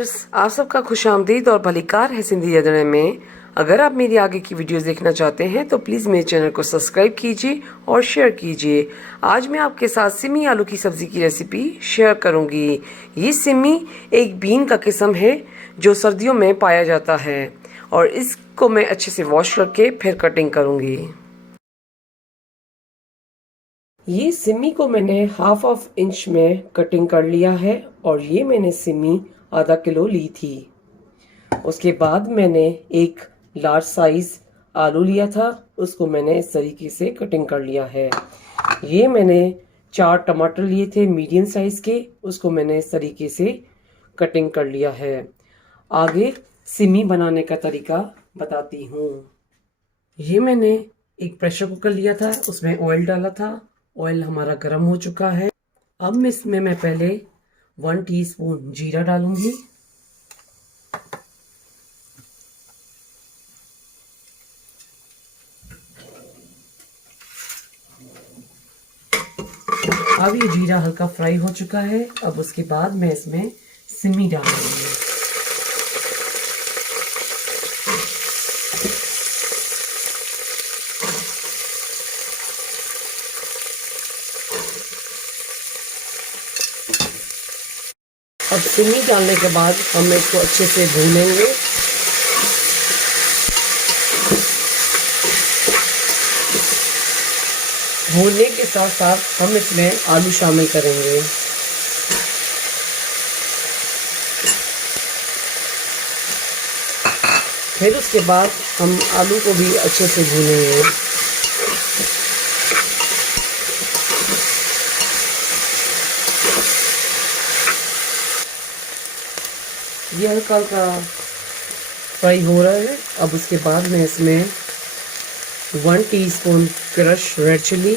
Viewers, आप सबका खुशामदीद और भलीकार है ज़िंदगी जड़े में। अगर आप मेरी आगे की वीडियोस देखना चाहते हैं तो प्लीज़ मेरे चैनल को सब्सक्राइब कीजिए और शेयर कीजिए। आज मैं आपके साथ सिमी आलू की सब्ज़ी की रेसिपी शेयर करूंगी। ये सिमी एक बीन का किस्म है जो सर्दियों में पाया जाता है और इसको मैं अच्छे से वॉश करके फिर कटिंग करूंगी। ये सिमी को मैंने हाफ ऑफ इंच में कटिंग कर लिया है और ये मैंने सिमी आधा किलो ली थी। उसके बाद मैंने एक लार्ज साइज आलू लिया था, उसको मैंने इस तरीके से कटिंग कर लिया है। ये मैंने 4 टमाटर लिए थे मीडियम साइज के, उसको मैंने इस तरीके से कटिंग कर लिया है। आगे सिमी बनाने का तरीका बताती हूँ। ये मैंने एक प्रेशर कुकर लिया था, उसमें ऑयल डाला था। ऑयल हमारा गर्म हो चुका है। अब इसमें मैं पहले 1 टीस्पून जीरा डालूंगी। अब ये जीरा हल्का फ्राई हो चुका है। अब उसके बाद मैं इसमें सिमी डालूंगी। अब सिमी डालने के बाद हम इसको अच्छे से भूनेंगे। भूनने के साथ साथ हम इसमें आलू शामिल करेंगे। फिर उसके बाद हम आलू को भी अच्छे से भूनेंगे। ये हल्का हल्का फ्राई हो रहा है। अब उसके बाद मैं इसमें 1 teaspoon crush red chilli,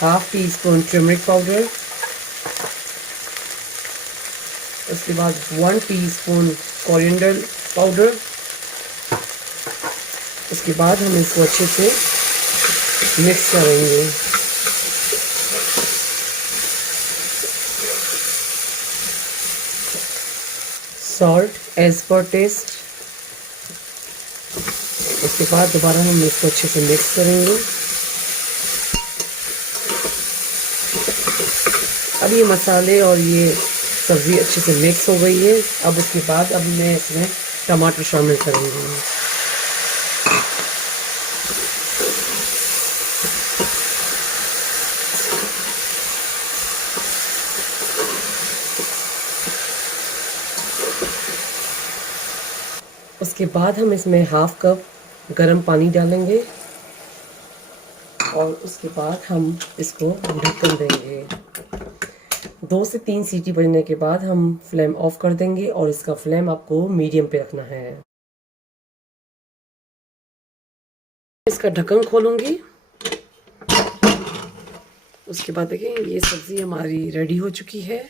half teaspoon turmeric powder, उसके बाद 1 टीस्पून कोरिएंडर पाउडर। उसके बाद हम इसको अच्छे से मिक्स करेंगे। Salt as per taste. उसके बाद दोबारा हम इसको अच्छे से मिक्स करेंगे। अब ये मसाले और ये सब्ज़ी अच्छे से मिक्स हो गई है। अब उसके बाद अब मैं इसमें टमाटर शामिल करूँगी। उसके बाद हम इसमें हाफ कप गरम पानी डालेंगे और उसके बाद हम इसको ढक्कन देंगे। 2 से 3 सीटी बजने के बाद हम फ्लेम ऑफ कर देंगे और इसका फ्लेम आपको मीडियम पे रखना है। इसका ढक्कन खोलूंगी। उसके बाद देखिए ये सब्ज़ी हमारी रेडी हो चुकी है।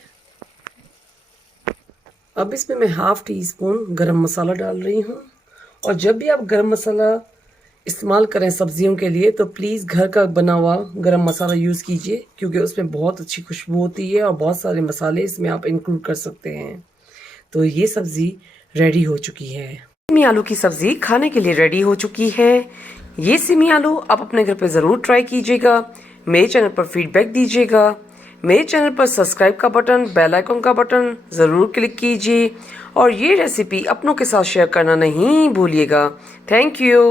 अब इसमें मैं हाफ टी-स्पून गरम मसाला डाल रही हूँ। और जब भी आप गरम मसाला इस्तेमाल करें सब्जियों के लिए तो प्लीज़ घर का बना हुआ गरम मसाला यूज़ कीजिए, क्योंकि उसमें बहुत अच्छी खुशबू होती है और बहुत सारे मसाले इसमें आप इंक्लूड कर सकते हैं। तो ये सब्ज़ी रेडी हो चुकी है। सिमी आलू की सब्ज़ी खाने के लिए रेडी हो चुकी है। ये सिमी आलू आप अपने घर पे ज़रूर ट्राई कीजिएगा। मेरे चैनल पर फीडबैक दीजिएगा। मेरे चैनल पर सब्सक्राइब का बटन, बेल आइकन का बटन ज़रूर क्लिक कीजिए और ये रेसिपी अपनों के साथ शेयर करना नहीं भूलिएगा। Thank you.